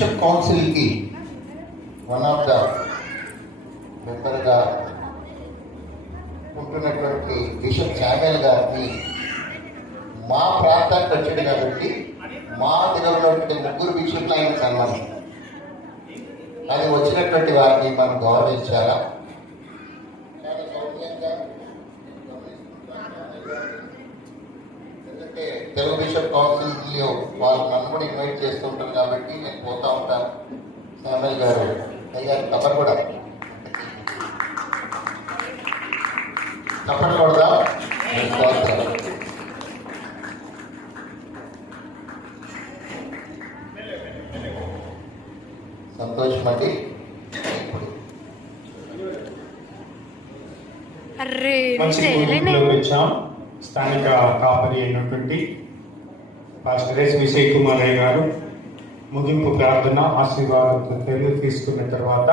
Bishop కౌన్సిల్కి one of the మెంబర్గా ఉంటున్నటువంటి bishop Samuel గారిని మా ప్రాంతానికి వచ్చాడు కాబట్టి మా దగ్గరలో ముగ్గురు బిషప్లు ఆయన సన్మానం. అది వచ్చినటువంటి వారిని మనం గౌరవించాలా. ఎందుకంటే తెలుగు బిషప్ కౌన్సిల్లో వాళ్ళు నన్ను కూడా ఇన్వైట్ చేస్తుంటారు కాబట్టి నేను పోతా ఉంటాను. శామ్యుయల్ గారు అయ్యారు తప్పని కూడా తప్పకూడదా? సంతోషం అండి. మంచి ముగింపులోకి వచ్చాం. స్థానిక కాపరి అయినటువంటి పాస్టర్ ఎస్ విజయ్ కుమార్ అయ్య గారు ముగింపు ప్రార్థన ఆశీర్వాదం తీసుకున్న తర్వాత